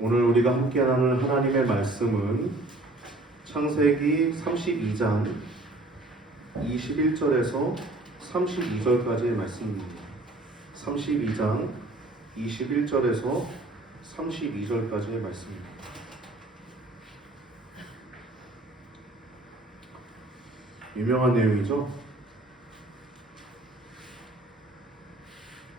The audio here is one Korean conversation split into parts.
오늘 우리가 함께 나눌 하나님의 말씀은 창세기 32장 21절에서 32절까지의 말씀입니다. 32장 21절에서 32절까지의 말씀입니다. 유명한 내용이죠.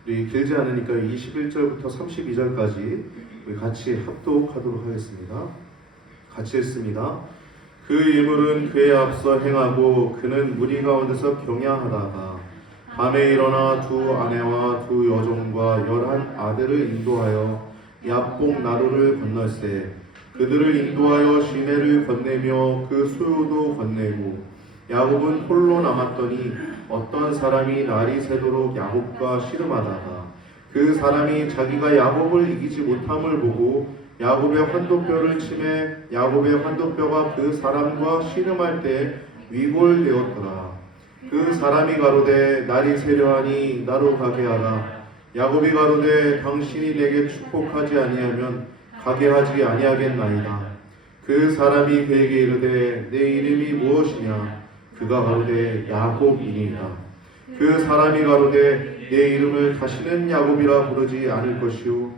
우리 길지 않으니까 21절부터 32절까지 우리 같이 합독하도록 하겠습니다. 같이 읽습니다. 그 인물은 그에 앞서 행하고 그는 무리 가운데서 경야하다가 밤에 일어나 두 아내와 두 여종과 11 아들을 인도하여 야복 나루를 건널세 그들을 인도하여 시내를 건네며 그 수요도 건네고 야곱은 홀로 남았더니 어떤 사람이 날이 새도록 야곱과 씨름하다가 그 사람이 자기가 야곱을 이기지 못함을 보고 야곱의 환도뼈를 치매 야곱의 환도뼈가 그 사람과 씨름할 때 위골되었더라. 그 사람이 가로되 날이 새려하니 나로 가게 하라. 야곱이 가로되 당신이 내게 축복하지 아니하면 가게 하지 아니하겠나이다. 그 사람이 그에게 이르되 내 이름이 무엇이냐? 그가 가로되 야곱이니이다. 그 사람이 가로되 내 이름을 다시는 야곱이라 부르지 않을 것이요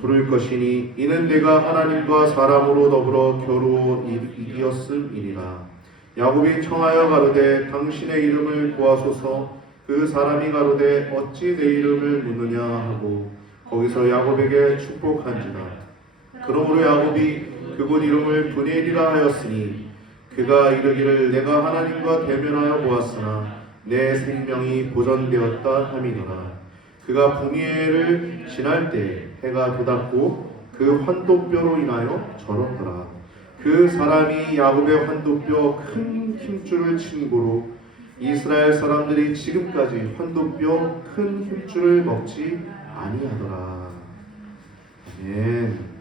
부를 것이니 이는 내가 하나님과 사람으로 더불어 겨루 이기었음이니라. 야곱이 청하여 가로되 당신의 이름을 구하소서. 그 사람이 가로되 어찌 내 이름을 묻느냐 하고 거기서 야곱에게 축복한지라. 그러므로 야곱이 그곳 이름을 브넬이라 하였으니 그가 이르기를 내가 하나님과 대면하여 보았으나 내 생명이 보전되었다 함이니라. 그가 북위를 지날 때 해가 돋았고 그 환도뼈로 인하여 절었더라. 그 사람이 야곱의 환도뼈 큰 힘줄을 친 고로 이스라엘 사람들이 지금까지 환도뼈 큰 힘줄을 먹지 아니하더라. 아멘.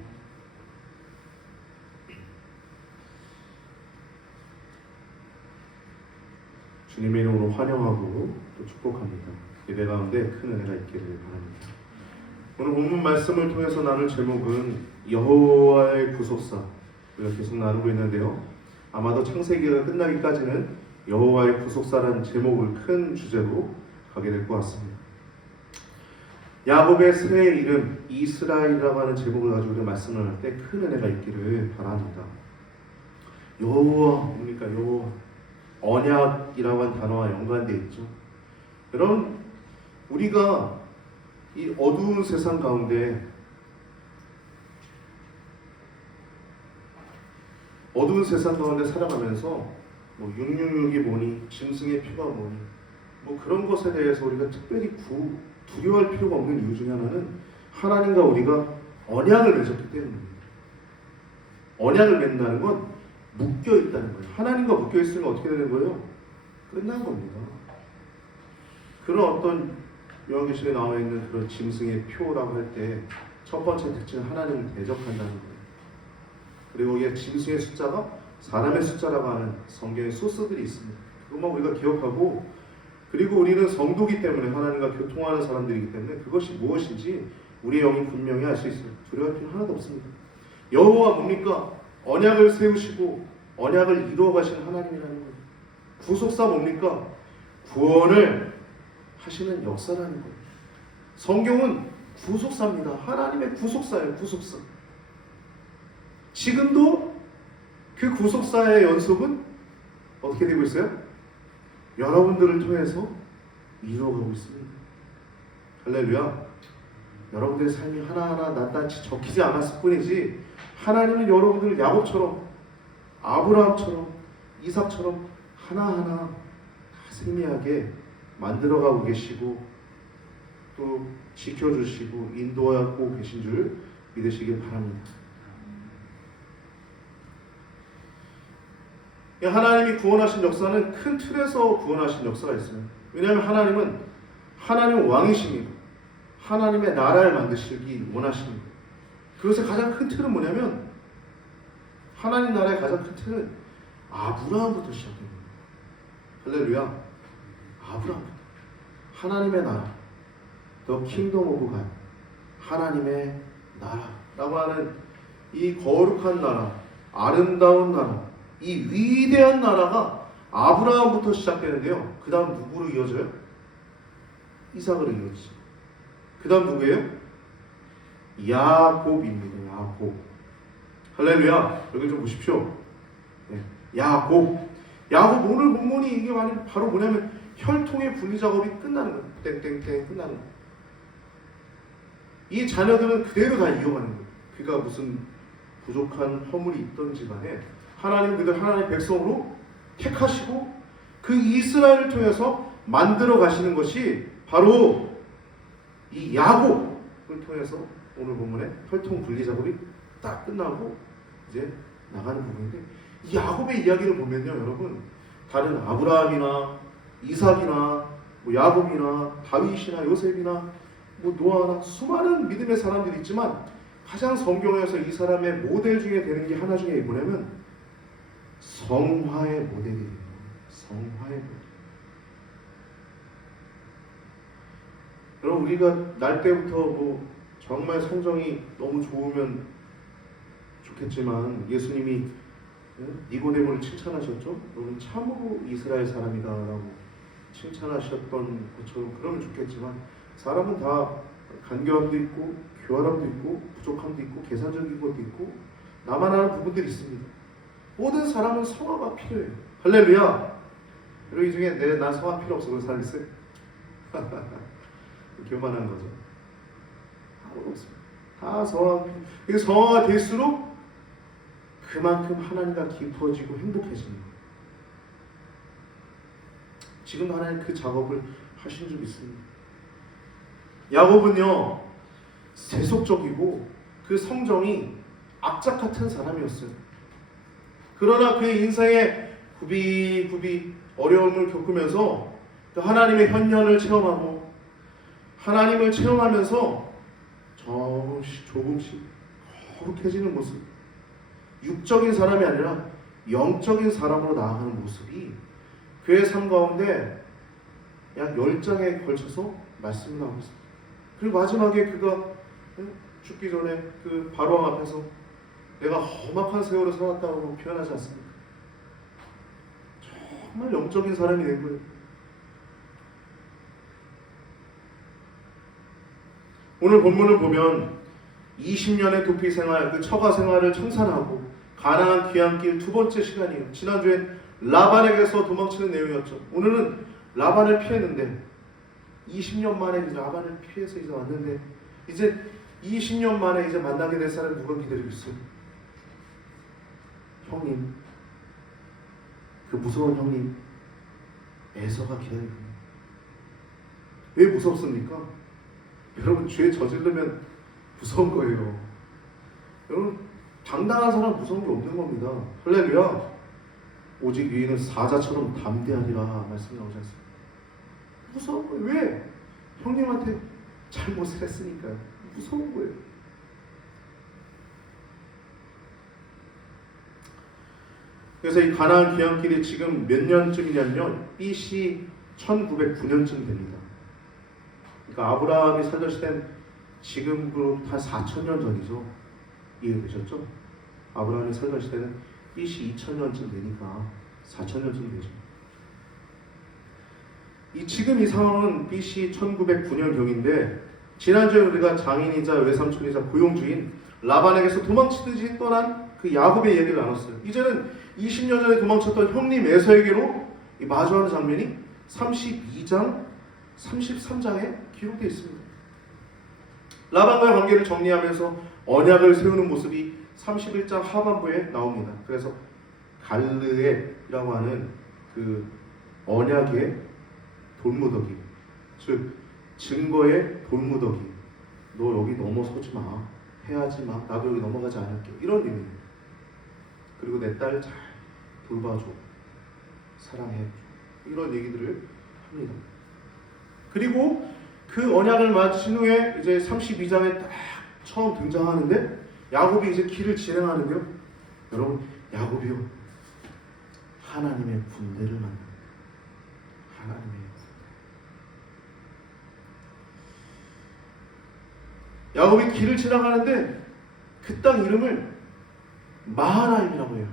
주님의 이름으로 환영하고 또 축복합니다. 예배 가운데 큰 은혜가 있기를 바랍니다. 오늘 본문 말씀을 통해서 나눌 제목은 여호와의 구속사 우리가 계속 나누고 있는데요. 아마도 창세기가 끝나기까지는 여호와의 구속사라는 제목을 큰 주제로 가게 될 것 같습니다. 야곱의 새 이름 이스라엘이라고 하는 제목을 가지고 우리가 말씀을 할 때 큰 은혜가 있기를 바랍니다. 여호와 뭡니까? 여호와 언약이라고 하는 단어와 연관되어 있죠. 여러분 우리가 이 어두운 세상 가운데 살아가면서 뭐 666이 뭐니 짐승의 표가 뭐니 뭐 그런 것에 대해서 우리가 특별히 두려워할 필요가 없는 이유 중에 하나는 하나님과 우리가 언약을 맺었기 때문입니다. 언약을 맺는다는 건 묶여 있다는 거예요. 하나님과 묶여 있으면 어떻게 되는 거예요? 끝난 겁니다. 그런 어떤 요한계시록에 나와 있는 그런 짐승의 표라고 할 때 첫 번째 특징은 하나님을 대적한다는 거예요. 그리고 이게 짐승의 숫자가 사람의 숫자라고 하는 성경의 소스들이 있습니다. 그것만 우리가 기억하고 그리고 우리는 성도기 때문에 하나님과 교통하는 사람들이기 때문에 그것이 무엇인지 우리의 영이 분명히 알 수 있습니다. 두려워할 필요 하나도 없습니다. 여호와 뭡니까? 언약을 세우시고 언약을 이루어 가신 하나님이라는 거예요. 구속사 뭡니까? 구원을 하시는 역사라는 거예요. 성경은 구속사입니다. 하나님의 구속사예요. 구속사. 지금도 그 구속사의 연속은 어떻게 되고 있어요? 여러분들을 통해서 이루어가고 있습니다. 할렐루야. 여러분들의 삶이 하나하나 낱낱이 적히지 않았을 뿐이지 하나님은 여러분들을 야곱처럼 아브라함처럼 이삭처럼 하나하나 다 세미하게 만들어가고 계시고 또 지켜주시고 인도하고 계신 줄 믿으시길 바랍니다. 하나님이 구원하신 역사는 큰 틀에서 구원하신 역사가 있습니다. 왜냐하면 하나님은 왕이십니다. 하나님의 나라를 만드시기 원하십니다. 그것의 가장 큰 틀은 뭐냐면 하나님 나라의 가장 큰 틀은 아브라함부터 시작됩니다. 할렐루야. 아브라함부터 하나님의 나라 The Kingdom of God 하나님의 나라라고 하는 이 거룩한 나라, 아름다운 나라, 이 위대한 나라가 아브라함부터 시작되는데요. 그 다음 누구로 이어져요? 이삭으로 이어지죠. 그 다음 누구예요? 야곱입니다. 야곱. 할렐루야. 여기 좀 보십시오. 네. 야곱. 야곱 오늘 본문이 이게 바로 뭐냐면 혈통의 분리 작업이 끝나는 거예요. 땡땡땡 끝나는 거예요. 이 자녀들은 그대로 다 이어가는 거예요. 그가 무슨 부족한 허물이 있던지 간에 하나님 그들 하나님의 백성으로 택하시고 그 이스라엘을 통해서 만들어 가시는 것이 바로 이 야곱을 통해서 오늘 본문에 혈통 분리 작업이 딱 끝나고 이제 나가는 부분인데, 이 야곱의 이야기를 보면요, 여러분, 다른 아브라함이나 이삭이나 뭐 야곱이나 다윗이나 요셉이나 뭐 노아나 수많은 믿음의 사람들이 있지만 가장 성경에서 이 사람의 모델 중에 되는 게 하나 중에 뭐냐면 성화의 모델이 돼요. 성화의 모델. 여러분, 우리가 날 때부터 뭐 정말 성정이 너무 좋으면 좋겠지만 예수님이 니고데모를 칭찬하셨죠? 너는 참으로 이스라엘 사람이다라고 칭찬하셨던 것처럼 그러면 좋겠지만, 사람은 다 간교함도 있고 교활함도 있고 부족함도 있고 계산적인 것도 있고 나만 아는 부분들이 있습니다. 모든 사람은 성화가 필요해요. 할렐루야. 여러분, 이 중에 난 성화 필요 없어 그런 사람 있어요? 교만한 거죠. 아무도 없습니다. 다 성화가 필요해요. 이게 성화가 될수록 그만큼 하나님과 깊어지고 행복해지는 거예요. 지금도 하나님 그 작업을 하신 줄 믿습니다. 야곱은요, 세속적이고 그 성정이 악착 같은 사람이었어요. 그러나 그의 인생에 굽이굽이 어려움을 겪으면서 하나님의 현현을 체험하고 하나님을 체험하면서 조금씩 거룩해지는 모습, 육적인 사람이 아니라 영적인 사람으로 나아가는 모습이 그의 삶 가운데 약 10장에 걸쳐서 말씀을 나오고 있습니다. 그리고 마지막에 그가 죽기 전에 그 바로왕 앞에서 내가 험악한 세월을 살았다고 표현하지 않습니까? 정말 영적인 사람이 된 거예요. 오늘 본문을 보면 20년의 도피 생활, 그 처가 생활을 청산하고 가나안 귀환길 두 번째 시간이에요. 지난주엔 라반에게서 도망치는 내용이었죠. 오늘은 라반을 피했는데 20년 만에 이제 라반을 피해서 이제 왔는데, 이제 20년 만에 이제 만나게 될 사람이 누가 기다리고 있어요? 형님, 그 무서운 형님 에서가 기다리고 있어요. 왜 무섭습니까? 여러분, 죄 저지르면 무서운 거예요. 여러분, 당당한 사람 무서운 게 없는 겁니다. 할렐루야. 오직 위에는 사자처럼 담대하리라 말씀이 나오지 않습니까? 무서운 거예요. 왜? 형님한테 잘못을 했으니까요. 무서운 거예요. 그래서 이 가나안 귀환길이 지금 몇 년쯤이냐면요, BC 1909년쯤 됩니다. 그러니까 아브라함이 살던 시대는 지금으로부터 한 4,000년 전이죠. 이해되셨죠? 아브라함이 살던 시대는 BC 2000년쯤 되니까 4,000년쯤 되죠. 지금 이 상황은 BC 1909년경인데, 지난주에 우리가 장인이자 외삼촌이자 고용주인 라반에게서 도망치듯이 떠난 그 야곱의 얘기를 나눴어요. 이제는 20년 전에 도망쳤던 형님 에서에게로 마주하는 장면이 32장, 33장에 기록되어 있습니다. 라반과의 관계를 정리하면서 언약을 세우는 모습이 31장 하반부에 나옵니다. 그래서 갈르엣이라고 하는 그 언약의 돌무더기, 즉 증거의 돌무더기, 너 여기 넘어서지 마, 해하지 마, 나도 여기 넘어가지 않을게, 이런 의미입니다. 그리고 내 딸 잘 돌봐줘, 사랑해줘, 이런 얘기들을 합니다. 그리고 그 언약을 마친 후에 이제 32장에 딱 처음 등장하는데, 야곱이 이제 길을 진행하는데요, 여러분, 야곱이요, 하나님의 군대를 만납니다. 하나님의 야곱이 길을 지나가는데 그 땅 이름을 마하나임이라고 해요.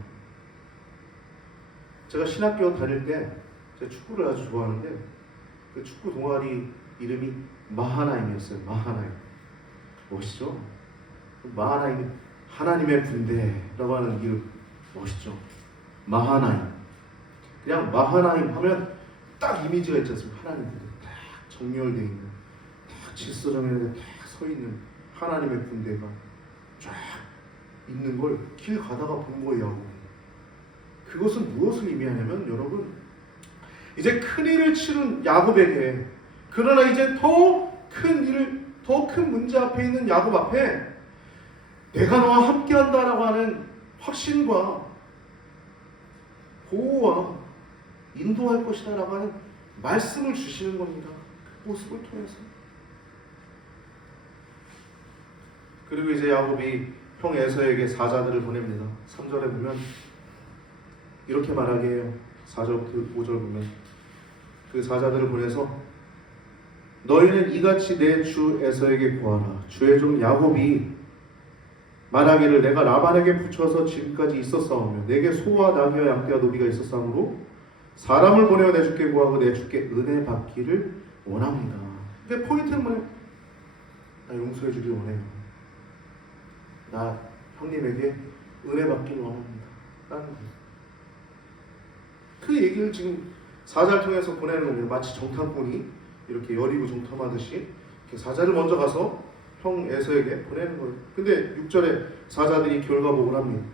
제가 신학교 다닐 때 제가 축구를 아주 좋아하는데 그 축구 동아리 이름이 마하나임이었어요. 마하나임. 멋있죠? 마하나임, 하나님의 군대라고 하는 이름 멋있죠? 마하나임. 그냥 마하나임 하면 딱 이미지가 있지 않습니까? 하나님들 딱 정렬되어 있는, 딱 질서정연하게 딱 서 있는 하나님의 군대가 쫙 있는 걸 길 가다가 본 거예요. 그것은 무엇을 의미하냐면 여러분, 이제 큰 일을 치른 야곱에게, 그러나 이제 더 큰 일을, 더 큰 문제 앞에 있는 야곱 앞에 내가 너와 함께한다라고 하는 확신과 보호와 인도할 것이다라고 하는 말씀을 주시는 겁니다. 그 모습을 통해서. 그리고 이제 야곱이 형 에서에게 사자들을 보냅니다. 3절에 보면 이렇게 말하게 해요. 4절부터 5절 보면 그 사자들을 보내서 너희는 이같이 내 주 에서에게 구하라. 주의 종 야곱이 말하기를 내가 라반에게 붙여서 지금까지 있었사오며 내게 소와 나귀와 양떼와 노비가 있었사오므로 사람을 보내어 내 주께 구하고 내 주께 은혜 받기를 원합니다. 근데 포인트는 뭐냐? 나 용서해 주길 원해요. 나 형님에게 은혜 받기를 원합니다. 라는 거예요. 그 얘기를 지금 사자를 통해서 보내는 겁니다. 마치 정탐꾼이 이렇게 여리고 정탐하듯이 이렇게 사자를 먼저 가서 형 에서에게 보내는 거예요. 근데 6절에 사자들이 결과복을 합니다.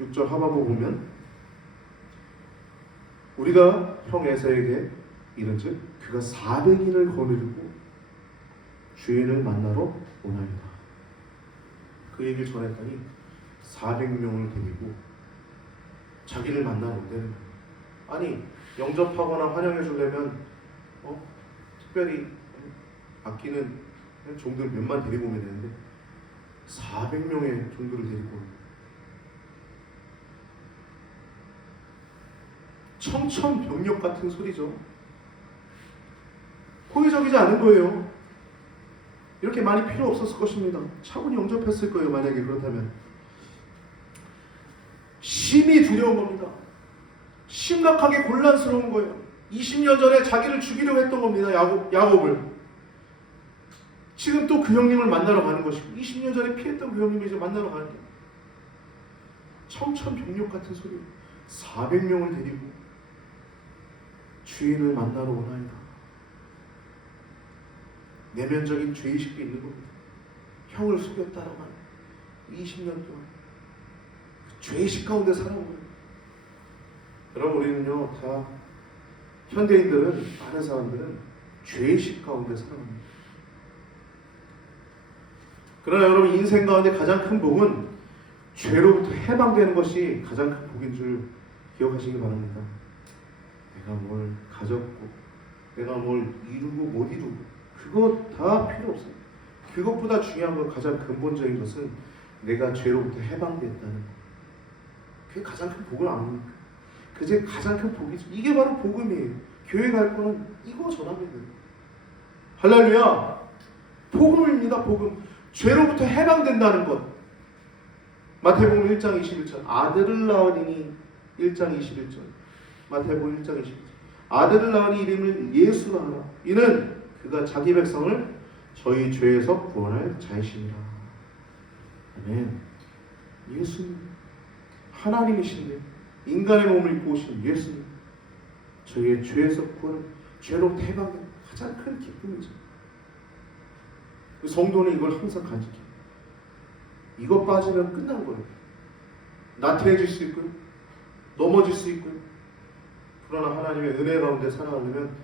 6절 하반부 보면 우리가 형 에서에게 이른즉 그가 400인을 거느리고 주인을 만나러 오나이다. 그 얘기를 전했더니 400명을 데리고 자기를 만나러 온다는 거예요. 아니 영접하거나 환영해 주려면 특별히 아끼는 종들 몇만 데리고 오면 되는데 400명의 종들을 데리고 오는 거예요. 청천벽력 같은 소리죠. 호의적이지 않은 거예요. 이렇게 많이 필요 없었을 것입니다. 차분히 영접했을 거예요. 만약에 그렇다면. 심히 두려운 겁니다. 심각하게 곤란스러운 거예요. 20년 전에 자기를 죽이려고 했던 겁니다. 야곱을. 지금 또 그 형님을 만나러 가는 것이고 20년 전에 피했던 그 형님을 이제 만나러 가는 거예요. 청천벽력 같은 소리. 400명을 데리고 주인을 만나러 오나이다. 내면적인 죄의식도 있는 겁니다. 형을 속였다라고 하는 20년 동안 그 죄의식 가운데 살아온 거예요. 여러분 우리는요 다 현대인들은 많은 사람들은 죄의식 가운데 살아갑니다. 그러나 여러분 인생 가운데 가장 큰 복은 죄로부터 해방되는 것이 가장 큰 복인 줄 기억하시기 바랍니다. 내가 뭘 가졌고 내가 뭘 이루고 못 이루고 그거 다 필요 없어요. 그것보다 중요한 건 가장 근본적인 것은 내가 죄로부터 해방됐다는 것. 그게 가장 큰 복은 아닙니까? 그게 가장 큰 복이죠. 이게 바로 복음이에요. 교회 갈 거는 이거 전하면 돼요. 할렐루야! 복음입니다. 복음. 죄로부터 해방된다는 것. 마태복음 1장 21절 아들을 낳으니 1장 21절 마태복음 1장 21절 아들을 낳으니 이름을 예수라 하라. 이는 그가 자기 백성을 저희 죄에서 구원할 자이시니라. 아멘. 예수님 하나님이신데 인간의 몸을 입고 오신 예수님 저희의 죄에서 구원, 죄로부터 해방된 가장 큰 기쁨이죠. 성도는 이걸 항상 간직해요. 이거 빠지면 끝난 거예요. 나태해질 수 있고요. 넘어질 수 있고요. 그러나 하나님의 은혜 가운데 살아가려면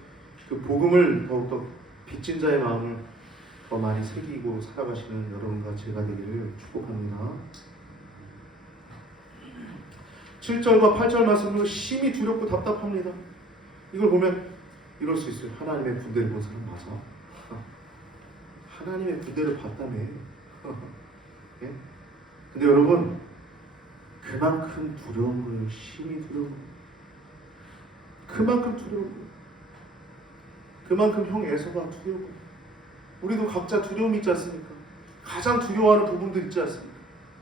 그 복음을 더욱더 빚진 자의 마음을 더 많이 새기고 살아가시는 여러분과 제가 되기를 축복합니다. 7절과 8절 말씀으로 심히 두렵고 답답합니다. 이걸 보면 이럴 수 있어요. 하나님의 군대를 본 사람 맞아? 하나님의 군대를 봤다며. 예? 근데 여러분 그만큼 두려운 거예요. 심히 두려운 거예요. 그만큼 두려운 거예요. 그만큼 형 에서가 두려운 거예요. 우리도 각자 두려움이 있지 않습니까? 가장 두려워하는 부분들 있지 않습니까?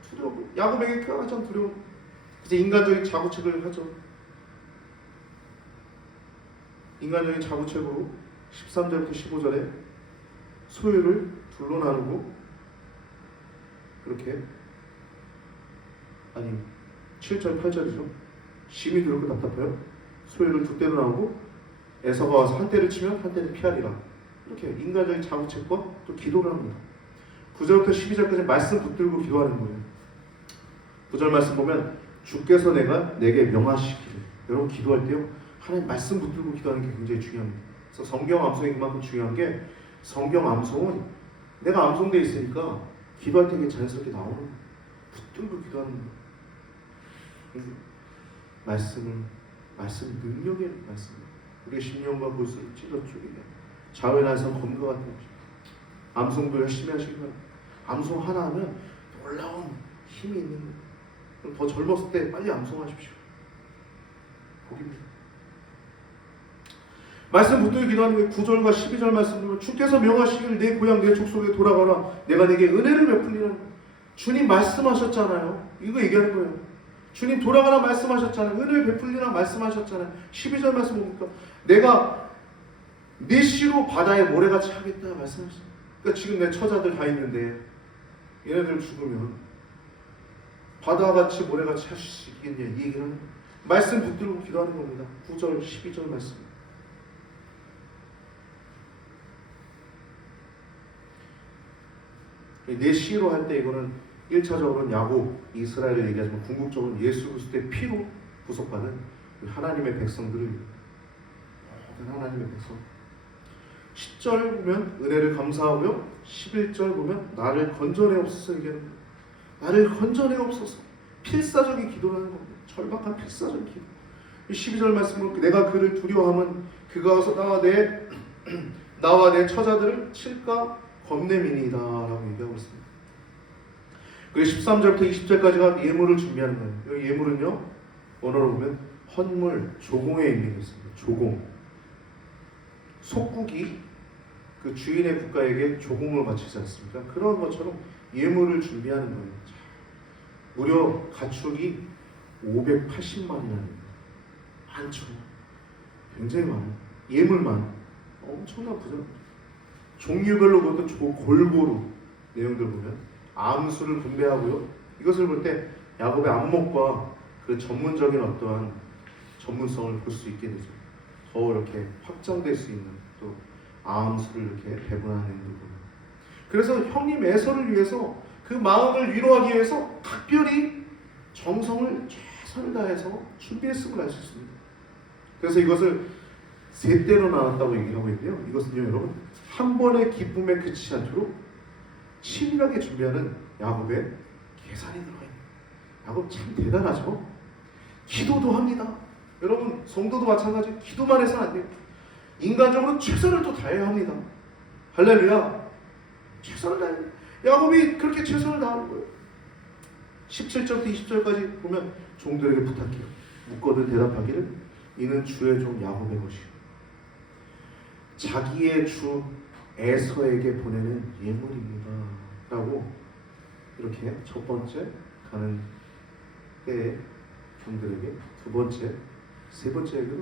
두려워. 야곱에게 가장 두려워. 그래서 인간적인 자구책을 하죠. 인간적인 자구책으로 13절부터 15절에 소유를 둘로 나누고 그렇게 아니 7절 8절이죠. 심히 두렵고 답답해요. 소유를 두 대로 나누고 에서가 와서 한 대를 치면 한 대를 피하리라. 이렇게 인간적인 자구책과 또 기도를 합니다. 9절부터 12절까지 말씀 붙들고 기도하는 거예요. 9절 말씀 보면 주께서 내게 명하시기를. 여러분 기도할 때요 하나님 말씀 붙들고 기도하는 게 굉장히 중요합니다. 그래서 성경 암송이 그만큼 중요한 게 성경 암송은 내가 암송되어 있으니까 기도할 때 이게 자연스럽게 나오는 거예요. 붙들고 기도하는 거예요. 말씀 능력의 말씀. 우리의 심령과 볼수록 찔러 쪼개게 자외나선 검과 같은 것입니다. 암송도 열심히 하시기 바랍니다. 암송 하나 하면 놀라운 힘이 있는 거예요. 더 젊었을 때 빨리 암송하십시오. 복입니다. 말씀 붙들고 기도하는 게 9절과 12절 말씀 보면 주께서 명하시기를 내 고향 내 족속에 돌아가라. 내가 내게 은혜를 베풀리라는 거예요. 주님 말씀하셨잖아요. 이거 얘기하는 거예요. 주님 돌아가라 말씀하셨잖아요. 은혜를 베풀리라 말씀하셨잖아요. 12절 말씀 뭡니까? 내가 내 씨로 바다에 모래같이 하겠다 말씀하셨어요. 그러니까 지금 내 처자들 다 있는데 얘네들 죽으면 바다같이 모래같이 할 수 있겠냐 이 얘기를 하는 거예요. 말씀 붙들고 기도하는 겁니다. 9절 12절 말씀. 내 씨로 할 때 이거는 1차적으로는 야곱, 이스라엘을 얘기하지만 궁극적으로는 예수 그리스도의 피로 구속받은 하나님의 백성들을 모든 하나님의 백성. 10절 보면 은혜를 감사하고요. 11절 보면 나를 건져내옵소서 얘기하는 거예요. 나를 건져내옵소서. 필사적인 기도를 하는 겁니다. 절박한 필사적인 기도. 12절 말씀으로 내가 그를 두려워하면 그가 와서 나와 내 처자들을 칠까 겁내미니이다 라고 얘기하고 있습니다. 그리고 13절부터 20절까지가 예물을 준비하는 거예요. 이 예물은요 원어로 보면 헌물, 조공의 의미가 있습니다. 조공. 속국이 그 주인의 국가에게 조공을 바치지 않습니까? 그런 것처럼 예물을 준비하는 거예요. 무려 가축이 580마리나 많죠. 굉장히 많아요. 예물만 엄청난 부자입니다. 종류별로 그것도 골고루 내용들 보면 암수를 분배하고요. 이것을 볼 때 야곱의 안목과 그 전문적인 어떠한 전문성을 볼 수 있게 되죠. 더 이렇게 확장될 수 있는 또 암수를 이렇게 배분하는 행동을. 그래서 형님 에서를 위해서 그 마음을 위로하기 위해서 특별히 정성을 최선을 다해서 준비했음을 알 수 있습니다. 그래서 이것을 세 대로 나눴다고 얘기하고 있는데요. 이것은요 여러분 한 번의 기쁨에 그치지 않도록 치밀하게 준비하는 야곱의 계산이 들어가 있는 거예요. 야곱 참 대단하죠. 기도도 합니다. 여러분 성도도 마찬가지. 기도만 해서는 안 돼요. 인간적으로 최선을 또 다해야 합니다. 할렐루야. 최선을 다해야 돼요. 야곱이 그렇게 최선을 다하는 거예요. 17절부터 20절까지 보면 종들에게 부탁해요. 묻거든 대답하기를 이는 주의 종 야곱의 것이요 자기의 주 에서에게 보내는 예물입니다 라고 이렇게 첫 번째 가는 때에 종들에게 두 번째, 세 번째에게도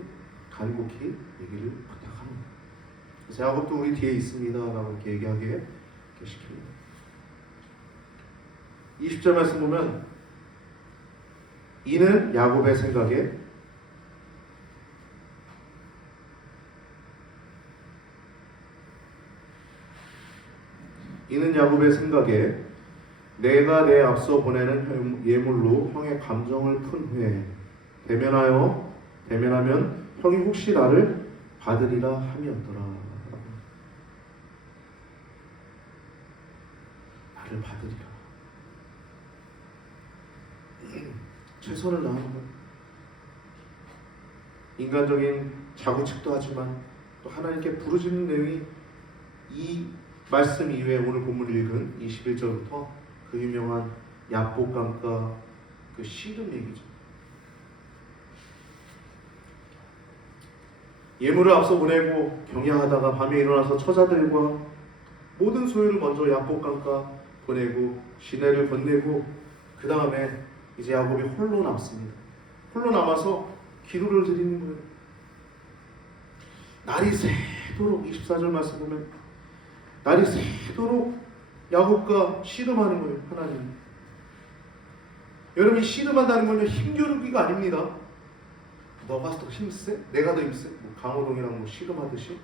간곡히 얘기를 부탁합니다. 그래서 야곱도 우리 뒤에 있습니다 라고 이렇게 얘기하게 이렇게 시킵니다. 20절 말씀 보면 이는 야곱의 생각에 내가 내 앞서 보내는 예물로 형의 감정을 푼 후에 대면하면 형이 혹시 나를 받으리라 함이었더라. 나를 받으리라. 최선을 다하는 것. 인간적인 자구책도 하지만 또 하나님께 부르짖는 내용이 이 말씀 이후에 오늘 본문을 읽은 21절부터 그 유명한 야복강가 그 시름 얘기죠. 예물을 앞서 보내고 경야하다가 밤에 일어나서 처자들과 모든 소유를 먼저 야복강가 보내고 시내를 건네고 그 다음에 이제 야곱이 홀로 남습니다. 홀로 남아서 기도를 드리는 거예요. 날이 새도록 24절 말씀 보면 날이 새도록 야곱과 씨름하는 거예요. 하나님. 여러분, 이 씨름한다는 건요 힘겨루기가 아닙니다. 너가 더 힘세? 내가 더 힘세? 뭐 강호동이랑 뭐 씨름하듯이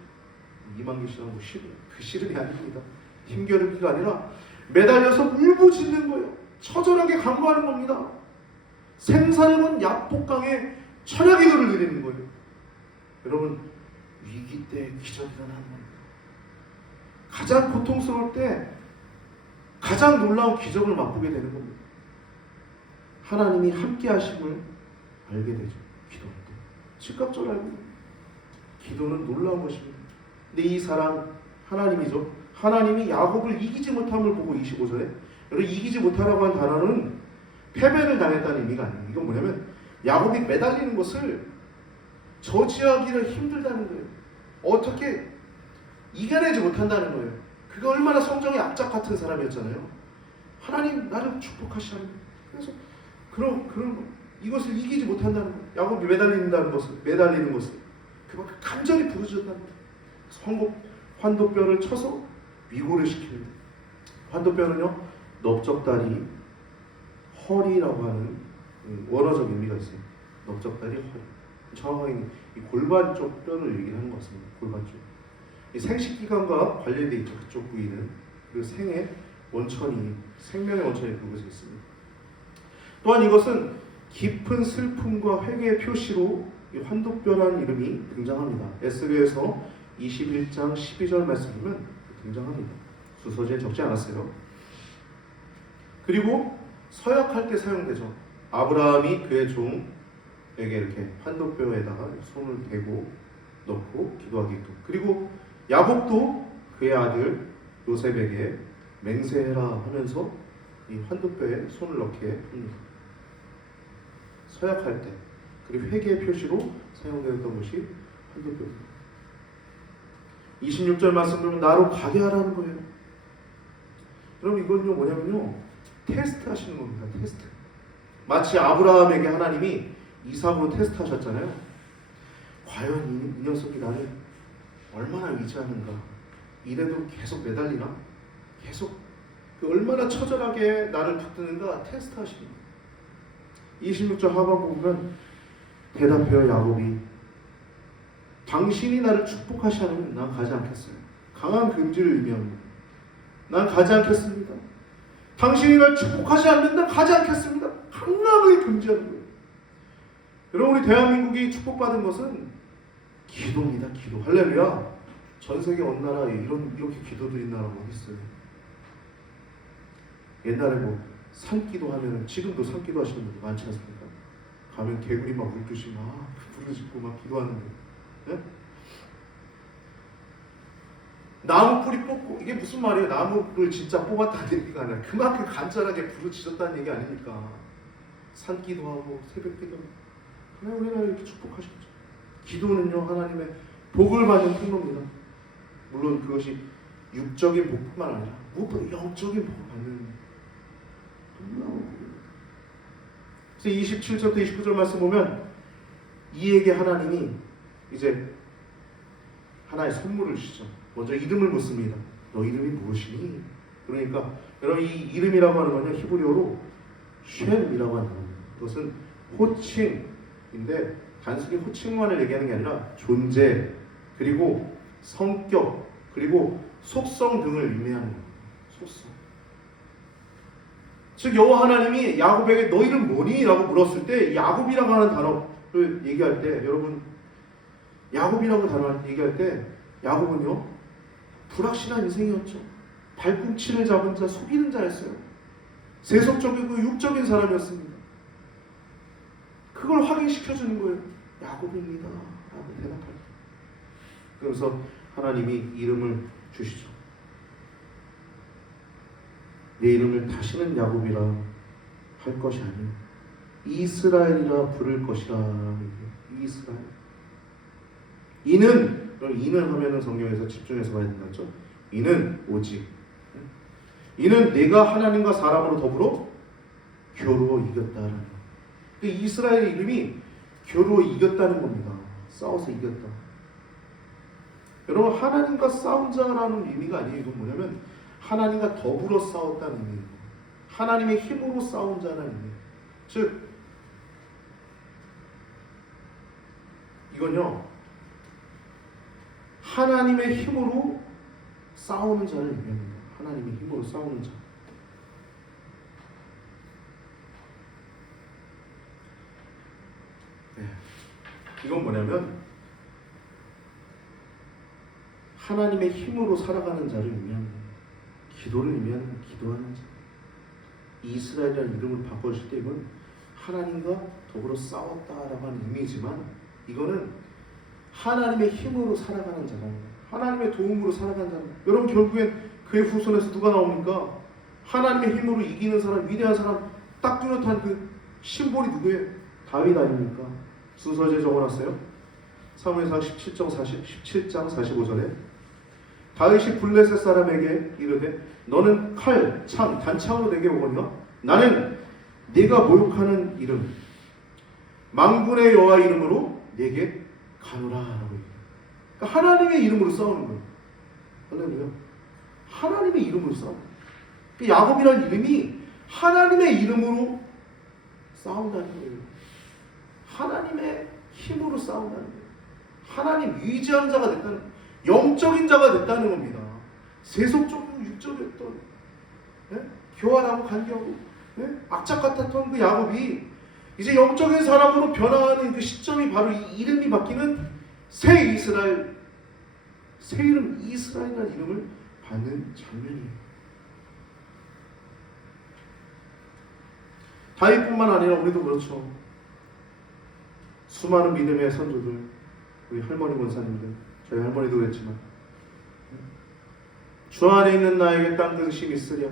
이만기 씨랑 뭐 씨름, 그 씨름이 아닙니다. 힘겨루기가 아니라 매달려서 울부짖는 거예요. 처절하게 간구하는 겁니다. 생사를 건 약복강에 철야기도를 드리는 거예요. 여러분, 위기 때 기적이 일어나는 겁니다. 가장 고통스러울 때 가장 놀라운 기적을 맛보게 되는 겁니다. 하나님이 함께 하심을 알게 되죠. 기도할 때 즉각적으로 알고 기도는 놀라운 것입니다. 근데 이 사랑 하나님이죠. 하나님이 야곱을 이기지 못함을 보고 25절에 여러분, 이기지 못하라고 한 단어는 패배를 당했다는 의미가 아니에요. 이건 뭐냐면 야곱이 매달리는 것을 저지하기가 힘들다는 거예요. 어떻게 이겨내지 못한다는 거예요. 그가 얼마나 성정이 악착 같은 사람이었잖아요. 하나님 나를 축복하시는 거예요. 그래서 그런 이것을 이기지 못한다는 거예요. 야곱이 매달리는 것을 그만큼 감정이 부르짖었다는 거예요. 환도뼈를 쳐서 위고를 시킵니다. 환도뼈는요 넓적다리 허리라고 하는 원어적 의미가 있어요. 넓적다리 허리. 정확하게 이 골반 쪽 뼈를 얘기하는 것 같습니다. 골반 쪽. 이 생식기관과 관련되어 있죠. 그쪽 부위는. 그리고 생의 원천이, 생명의 원천이 그곳에 있습니다. 또한 이것은 깊은 슬픔과 회개의 표시로 이 환도뼈라는 이름이 등장합니다. 에스겔에서 21장 12절 말씀 보면 등장합니다. 주소지에 적지 않았어요. 그리고 서약할 때 사용되죠. 아브라함이 그의 종에게 이렇게 환도뼈에다가 손을 대고 넣고 기도하게끔. 그리고 야곱도 그의 아들 요셉에게 맹세해라 하면서 이 환도뼈에 손을 넣게 합니다. 서약할 때 그리고 회개의 표시로 사용되었던 것이 환도뼈입니다. 26절 말씀 보면 나로 가게 하라는 거예요. 여러분, 이건요 뭐냐면요 테스트 하시는 겁니다. 테스트. 마치 아브라함에게 하나님이 이삭으로 테스트 하셨잖아요. 과연 이 녀석이 나를 얼마나 의지하는가. 이래도 계속 매달리나? 계속 얼마나 처절하게 나를 붙드는가 테스트 하시는 거예요. 26절 하반부 보면 대답하여 야곱이 당신이 나를 축복하시 않으면 난 가지 않겠어요. 강한 금지를 의미합니다. 난 가지 않겠습니다. 당신이 날 축복하지 않으면 난 가지 않겠습니다. 강력하게 금지하는 거예요. 여러분, 우리 대한민국이 축복받은 것은 기도입니다. 기도. 할렐루야. 전 세계 어느 나라에 이렇게 기도드린 나라가 어디 있어요? 옛날에 뭐 산기도 하면은 지금도 산기도 하시는 분들 많지 않습니까? 가면 개구리 막 물듯이 막 부르짖고 막 기도하는데, 네? 나무 뿌리 뽑고 이게 무슨 말이에요? 나무를 진짜 뽑았다는 얘기가 아니라 그만큼 간절하게 부르짖었다는 얘기 아닙니까? 산기도 하고 새벽기도 하고 하나님 우리나라 이렇게 축복하셨죠. 기도는요 하나님의 복을 받는 통로입니다. 물론 그것이 육적인 복뿐만 아니라 무엇보다 영적인 복을 받는 놀라운 복입니다. 그래서 27절부터 29절 말씀 보면 이에게 하나님이 이제 하나의 선물을 주시죠. 먼저 이름을 묻습니다. 너 이름이 무엇이니? 그러니까 여러분 이 이름이라고 하는 건요 히브리어로 쉔이라고 하는 겁니다. 그것은 호칭인데 단순히 호칭만을 얘기하는 게 아니라 존재 그리고 성격 그리고 속성 등을 의미하는 겁니다. 속성. 즉 여호와 하나님이 야곱에게 너 이름 뭐니? 라고 물었을 때 야곱이라고 하는 단어를 얘기할 때 여러분 야곱이라고 단어를 얘기할 때 야곱은요 불확실한 인생이었죠. 발꿈치를 잡은 자 속이는 자였어요. 세속적이고 육적인 사람이었습니다. 그걸 확인시켜주는 거예요. 야곱입니다 라고 대답할 때. 그래서 하나님이 이름을 주시죠. 내 이름을 다시는 야곱이라 할 것이 아니요 이스라엘이라 부를 것이라. 이스라엘. 이는 하면은 성경에서 집중해서 봐야 된다죠. 이는 오직 이는 내가 하나님과 사람으로 더불어 겨루어 이겼다라는 거. 이스라엘의 이름이 겨루어 이겼다는 겁니다. 싸워서 이겼다. 여러분, 하나님과 싸운 자라는 의미가 아니에요. 이건 뭐냐면 하나님과 더불어 싸웠다는 의미예요. 하나님의 힘으로 싸운 자라는 의미예요. 즉 이건요, 하나님의 힘으로 싸우는 자를 의미합니다. 하나님의 힘으로 싸우는 자. 네. 이건 뭐냐면 하나님의 힘으로 살아가는 자를 의미합니다. 기도를 의미하는 기도하는 자. 이스라엘이라는 이름을 바꿔줄 때 이건 하나님과 더불어 싸웠다라고 하는 의미지만 이거는 하나님의 힘으로 살아가는 자랍니다. 하나님의 도움으로 살아가는 자랍니다. 여러분, 결국엔 그의 후손에서 누가 나옵니까? 하나님의 힘으로 이기는 사람, 위대한 사람, 딱 뚜렷한 그 심볼이 누구예요? 다윗 아닙니까? 순서제 적어놨어요. 사무엘상 17장 45절에 다윗이 블레셋 사람에게 이르되 너는 칼, 창, 단창으로 내게 오거니와 나는 네가 모욕하는 이름 만군의 여호와 이름으로 내게 가노라 라고 얘기해요. 그러니까 하나님의 이름으로 싸우는 거예요. 할렐루야. 하나님의 이름으로 싸우는 거예요. 야곱이라는 이름이 하나님의 이름으로 싸운다는 거예요. 하나님의 힘으로 싸운다는 거예요. 하나님 위지한 자가 됐다는 거예요. 영적인 자가 됐다는 겁니다. 세속적으로 육적이었던 교활하고 간교하고 악착 같았던 그 야곱이 이제 영적인 사람으로 변화하는 그 시점이 바로 이 이름이 바뀌는 새 이스라엘, 새 이름 이스라엘이라는 이름을 받는 장면이에요. 다윗뿐만 아니라 우리도 그렇죠. 수많은 믿음의 선조들, 우리 할머니 권사님들, 저희 할머니도 그랬지만 주 안에 있는 나에게 딴 근심이 있으랴.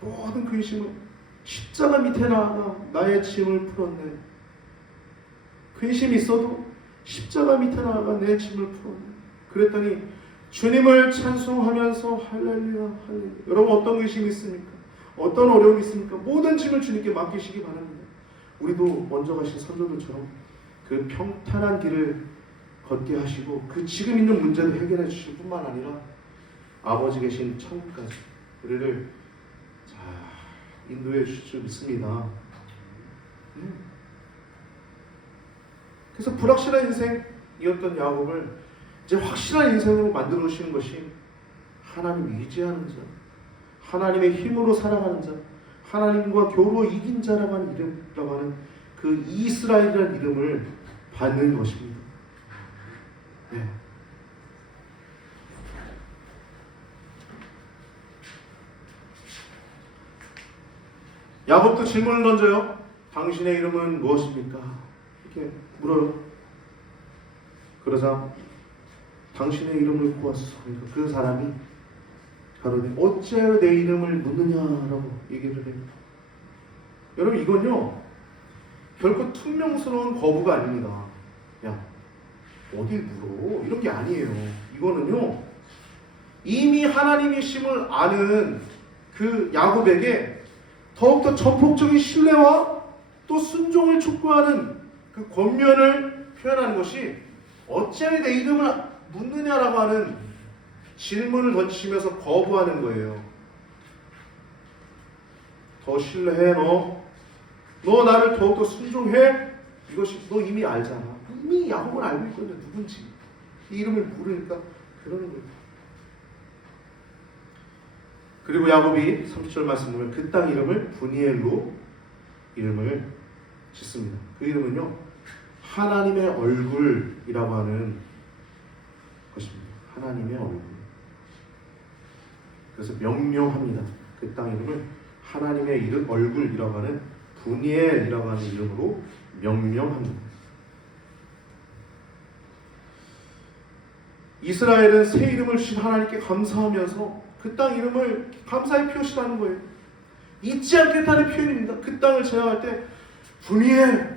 모든 근심을 십자가 밑에 나아가 나의 짐을 풀었네. 근심이 있어도 십자가 밑에 나아가 내 짐을 풀었네. 그랬더니 주님을 찬송하면서 할렐루야 할렐루야. 여러분, 어떤 근심이 있습니까? 어떤 어려움이 있습니까? 모든 짐을 주님께 맡기시기 바랍니다. 우리도 먼저 가신 선조들처럼 그 평탄한 길을 걷게 하시고 그 지금 있는 문제도 해결해 주실 뿐만 아니라 아버지 계신 천국까지 우리를 인도해 주실 줄 믿습니다. 그래서 불확실한 인생이었던 야곱을 이제 확실한 인생으로 만들어 주시는 것이 하나님 위지하는 자, 하나님의 힘으로 살아가는 자, 하나님과 겨루어 이긴 자라고 하는 이름이라고 하는 그 이스라엘이라는 이름을 받는 것입니다. 네. 야곱도 질문을 던져요. 당신의 이름은 무엇입니까? 이렇게 물어요. 그러자 당신의 이름을 구하소서. 그러니까 그 사람이 가로되 어찌하여 내 이름을 묻느냐라고 얘기를 해요. 여러분, 이건요 결코 퉁명스러운 거부가 아닙니다. 야, 어딜 물어? 이런 게 아니에요. 이거는요 이미 하나님이심을 아는 그 야곱에게 더욱더 전폭적인 신뢰와 또 순종을 촉구하는 그 권면을 표현하는 것이 어찌하여 내 이름을 묻느냐라고 하는 질문을 던지시면서 거부하는 거예요. 더 신뢰해. 너 나를 더욱더 순종해. 이것이 너 이미 알잖아. 이미 야곱은 알고 있거든요. 누군지. 이 이름을 모르니까 그러는 거예요. 그리고 야곱이 30절 말씀 보면 그 땅 이름을 브니엘로 이름을 짓습니다. 그 이름은요 하나님의 얼굴이라고 하는 것입니다. 하나님의 얼굴. 그래서 명명합니다. 그 땅 이름을 하나님의 이름 얼굴이라고 하는 브니엘이라고 하는 이름으로 명명합니다. 이스라엘은 새 이름을 주신 하나님께 감사하면서 그 땅 이름을 감사의 표시라는 거예요. 잊지 않겠다는 표현입니다. 그 땅을 지나갈 때 브니엘,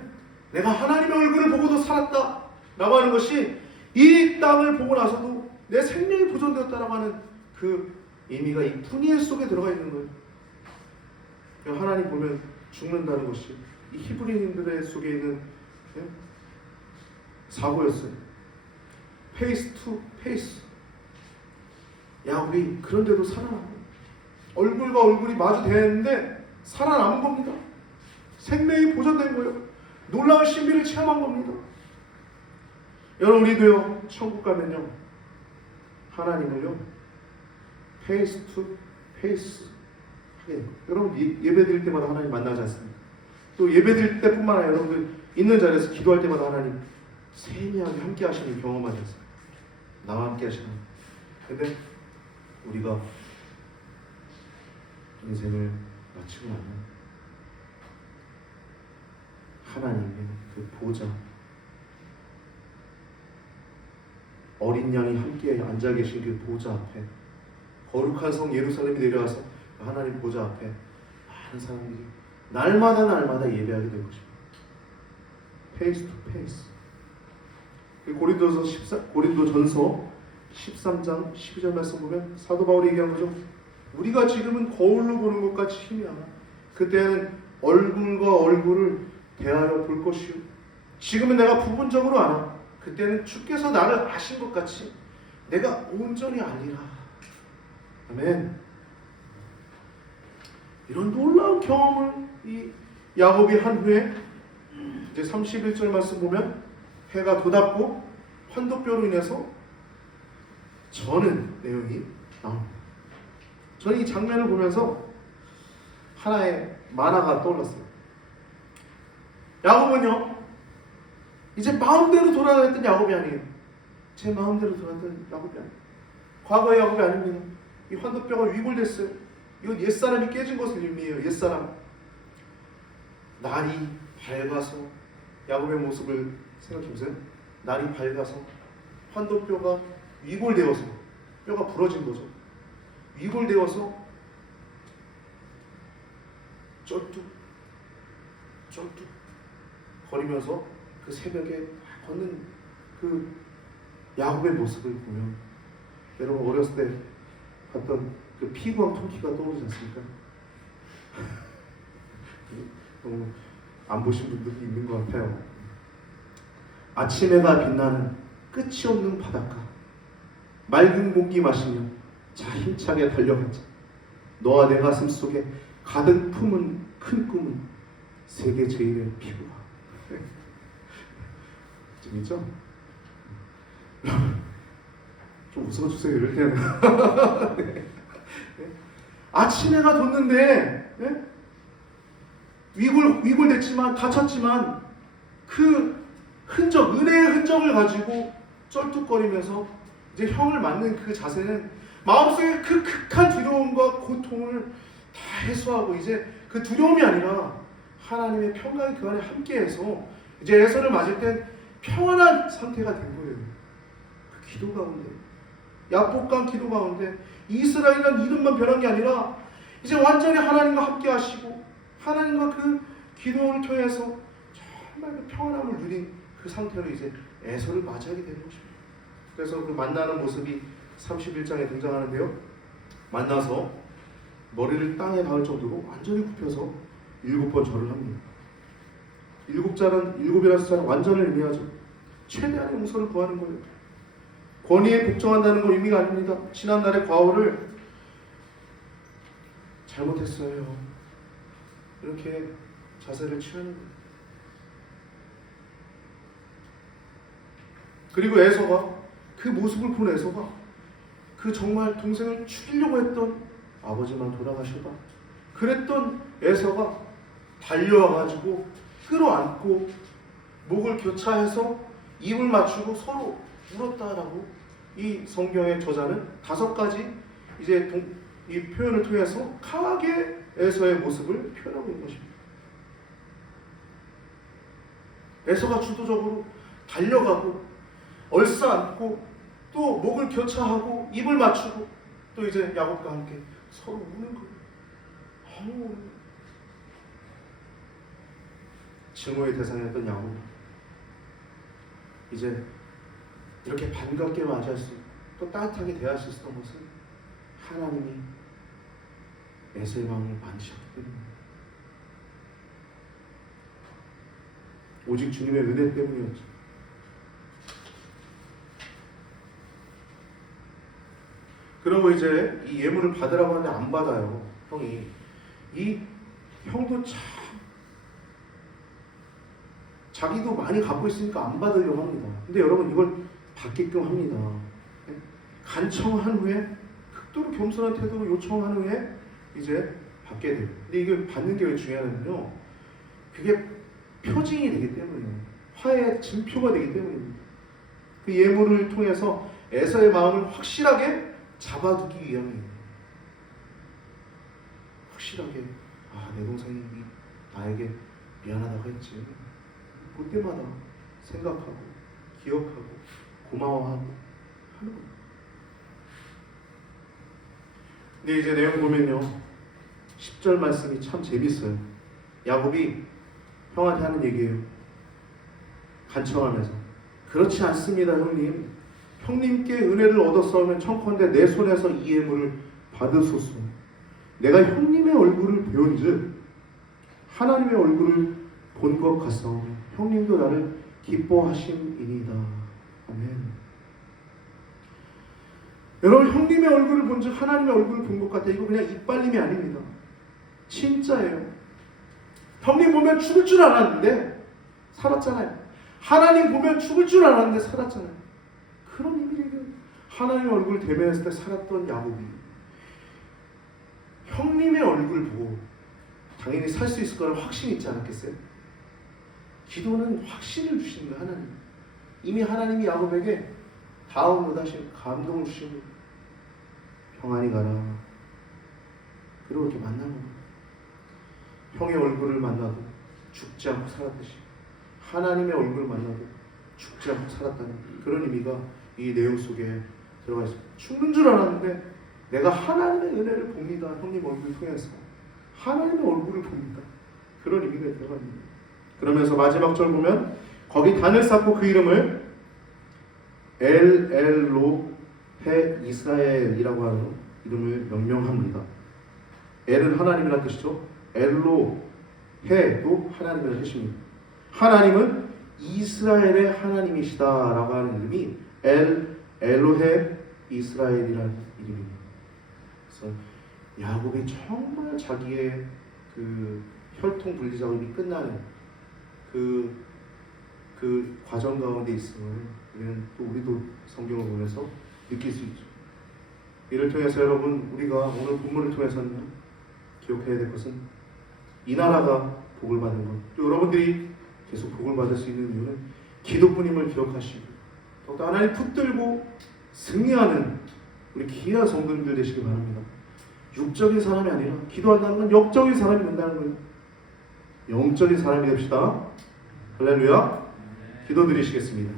내가 하나님의 얼굴을 보고도 살았다 라고 하는 것이 이 땅을 보고 나서도 내 생명이 보존되었다라고 하는 그 의미가 이 푸니엘 속에 들어가 있는 거예요. 하나님 보면 죽는다는 것이 이 히브리인들의 속에 있는 사고였어요. 페이스 투 페이스. 야, 우리 그런데도 살아남아. 얼굴과 얼굴이 마주 대했는데 살아남은 겁니다. 생명이 보존된 거예요. 놀라운 신비를 체험한 겁니다. 여러분, 우리도요, 천국 가면요, 하나님을요, 페이스 투 페이스 하게 돼요. 여러분, 예배 드릴 때마다 하나님 만나지 않습니까? 또 예배 드릴 때뿐만 아니라 여러분들 있는 자리에서 기도할 때마다 하나님 세미하게 함께 하시는 경험하지 않습니까? 나와 함께 하시는. 근데 우리가 인생을 마치고 나면 하나님의 그 보좌, 어린 양이 함께 앉아 계신 그 보좌 앞에, 거룩한 성 예루살렘이 내려와서 하나님 보좌 앞에 많은 사람들이 날마다 예배하게 될 것입니다. 페이스 투 페이스. 고린도전서 13장 12절 말씀 보면 사도 바울이 얘기한 거죠. 우리가 지금은 거울로 보는 것 같이 희미하나 그때는 얼굴과 얼굴을 대하여 볼 것이요. 지금은 내가 부분적으로 아나 그때는 주께서 나를 아신 것 같이 내가 온전히 알리라. 아멘. 이런 놀라운 경험을 이 야곱이 한 후에 이제 31절 말씀 보면 해가 돋았고 환도뼈로 인해서 저는 내용이 나옵니다. 저는 이 장면을 보면서 하나의 만화가 떠올랐어요. 야곱은요, 이제 마음대로 돌아다녔던 야곱이 아니에요. 제 마음대로 돌아다녔던 야곱이 아니에요. 과거의 야곱이 아닙니다. 이 환도뼈가 위골됐어요. 이건 옛사람이 깨진 것을 의미해요. 옛사람. 날이 밝아서 야곱의 모습을 생각해보세요. 날이 밝아서 환도뼈가 위골되어서 뼈가 부러진 거죠. 위골되어서 쩔뚝 거리면서 그 새벽에 걷는 그 야곱의 모습을 보면 여러분 어렸을 때 봤던 그 피구왕 토끼가 떠오르지 않습니까? 너무 안 보신 분들이 있는 것 같아요. 아침 해가 빛나는 끝이 없는 바닷가, 맑은 공기 마시며 자 힘차게 달려가자. 너와 내 가슴 속에 가득 품은 큰 꿈은 세계 제일의 피구왕. 재밌죠? 좀 웃어주세요 이럴 때는. 네. 아침 해가 돋는데 네? 위골됐지만 다쳤지만 그 흔적, 은혜의 흔적을 가지고 쩔뚝거리면서 이제 형을 맞는 그 자세는 마음속에 그 극한 두려움과 고통을 다 해소하고 이제 그 두려움이 아니라 하나님의 평강이 그 안에 함께해서 이제 에서를 맞을 땐 평안한 상태가 된 거예요. 그 기도 가운데, 야복강 기도 가운데 이스라엘이라는 이름만 변한 게 아니라 이제 완전히 하나님과 함께 하시고 하나님과 그 기도를 통해서 정말 그 평안함을 누린 그 상태로 이제 에서를 맞이하게 되는 것입니다. 그래서 그 만나는 모습이 31장에 등장하는데요. 만나서 머리를 땅에 닿을 정도로 완전히 굽혀서 7번 절을 합니다. 7이라서 자는 완전을 의미하죠. 최대한의 용서를 구하는 거예요. 권위에 복종한다는 건 의미가 아닙니다. 지난날의 과오를 잘못했어요. 이렇게 자세를 취하는 거예요. 그리고 에서가 그 모습을 본 에서가 그 정말 동생을 죽이려고 했던 아버지만 돌아가셔봐. 그랬던 에서가 달려와가지고 끌어안고 목을 교차해서 입을 맞추고 서로 울었다라고 이 성경의 저자는 5가지 이제 이 표현을 통해서 강하게 에서의 모습을 표현하고 있는 것입니다. 에서가 주도적으로 달려가고 얼싸안고 또 목을 교차하고 입을 맞추고 또 이제 야곱과 함께 서로 우는 거예요. 우는 거예요. 증오의 대상이었던 야곱, 이제 이렇게 반갑게 맞이할 수, 또 따뜻하게 대할 수 있었던 것은 하나님이 에서의 마음을 만지셨기 때문입니다. 오직 주님의 은혜 때문이었죠. 그리고 이제 이 예물을 받으라고 하는데 안 받아요. 형이. 이 형도 참 자기도 많이 갖고 있으니까 안 받으려고 합니다. 근데 여러분 이걸 받게끔 합니다. 간청한 후에 극도로 겸손한 태도로 요청한 후에 이제 받게 돼요. 근데 이게 받는 게 왜 중요하냐면요, 그게 표징이 되기 때문이에요. 화해의 증표가 되기 때문입니다. 그 예물을 통해서 에서의 마음을 확실하게 잡아두기 위함이에요. 확실하게 내 동생이 나에게 미안하다고 했지. 그때마다 생각하고 기억하고 고마워하고 하는 거예요. 근데 이제 내용 보면요, 10절 말씀이 참 재밌어요. 야곱이 형한테 하는 얘기예요. 간청하면서 그렇지 않습니다 형님. 형님께 은혜를 얻었사오면 청컨대 내 손에서 이 예물을 받으소서. 내가 형님의 얼굴을 배운즉 하나님의 얼굴을 본 것 같사오며 형님도 나를 기뻐하심이니이다. 아멘. 여러분, 형님의 얼굴을 본즉 하나님의 얼굴을 본 것 같다. 이거 그냥 이빨림이 아닙니다. 진짜예요. 형님 보면 죽을 줄 알았는데 살았잖아요. 하나님 보면 죽을 줄 알았는데 살았잖아요. 그런 의미예요. 하나님의 얼굴을 대면했을 때 살았던 야곱이 형님의 얼굴을 보고 당연히 살 수 있을 거라는 확신이 있지 않았겠어요? 기도는 확신을 주시는 거예요. 하나님. 이미 하나님이 야곱에게 다음 못하신 감동을 주시고 평안히 가라. 그리고 이렇게 만나는 거예요. 형의 얼굴을 만나도 죽지 않고 살았듯이 하나님의 얼굴을 만나도 죽지 않고 살았다는 그런 의미가 이 내용 속에 들어가 있습니다. 죽는 줄 알았는데 내가 하나님의 은혜를 봅니다. 형님 얼굴을 통해서 하나님의 얼굴을 봅니다. 그런 의미가 들어가 있습니다. 그러면서 마지막 절 보면 거기 단을 쌓고 그 이름을 엘로헤 이스라엘이라고 하는 이름을 명명합니다. 엘은 하나님이라는 뜻이죠. 엘로헤도 하나님이라는 뜻입니다. 하나님은 이스라엘의 하나님이시다라고 하는 이름이 엘로헤 이스라엘이라는 이름입니다. 그래서 야곱이 정말 자기의 그 혈통 분리 작업이 끝나는 그 과정 가운데 있음을 우리도 성경을 보면서 느낄 수 있죠. 이를 통해서 여러분, 우리가 오늘 본문을 통해서는 기억해야 될 것은 이 나라가 복을 받는 것, 또 여러분들이 계속 복을 받을 수 있는 이유는 기도뿐임을 기억하시고 또 하나님 붙들고 승리하는 우리 귀한 성도님들 되시기 바랍니다. 육적인 사람이 아니라 기도한다는 건 영적인 사람이 된다는 거예요. 영적인 사람이 됩시다. 할렐루야. 기도드리시겠습니다.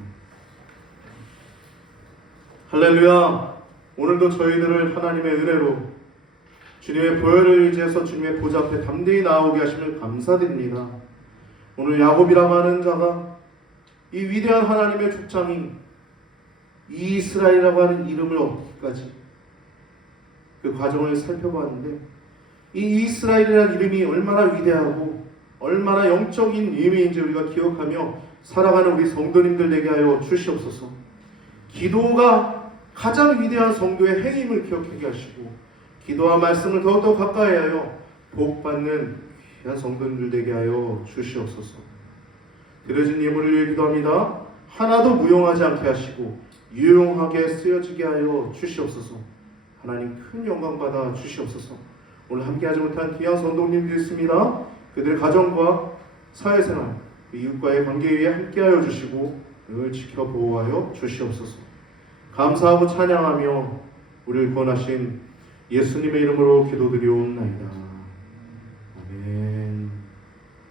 할렐루야. 오늘도 저희들을 하나님의 은혜로 주님의 보혈을 의지해서 주님의 보좌 앞에 담대히 나아오게 하심을 감사드립니다. 오늘 야곱이라고 하는 자가 이 위대한 하나님의 족장이 이스라엘이라고 하는 이름을 얻기까지 그 과정을 살펴봤는데, 이 이스라엘이라는 이름이 얼마나 위대하고 얼마나 영적인 의미인지 우리가 기억하며 살아가는 우리 성도님들 되게 하여 주시옵소서. 기도가 가장 위대한 성도의 행임을 기억하게 하시고 기도와 말씀을 더욱더 가까이 하여 복받는 귀한 성도님들 되게 하여 주시옵소서. 드려진 예물을 위해 기도합니다. 하나도 무용하지 않게 하시고 유용하게 쓰여지게 하여 주시옵소서. 하나님 큰 영광 받아 주시옵소서. 오늘 함께하지 못한 귀한 성도님들이 있습니다. 그들의 가정과 사회생활, 이웃과의 관계 위에 함께하여 주시고 늘 지켜 보호하여 주시옵소서. 감사하고 찬양하며 우리를 구원하신 예수님의 이름으로 기도드리옵나이다.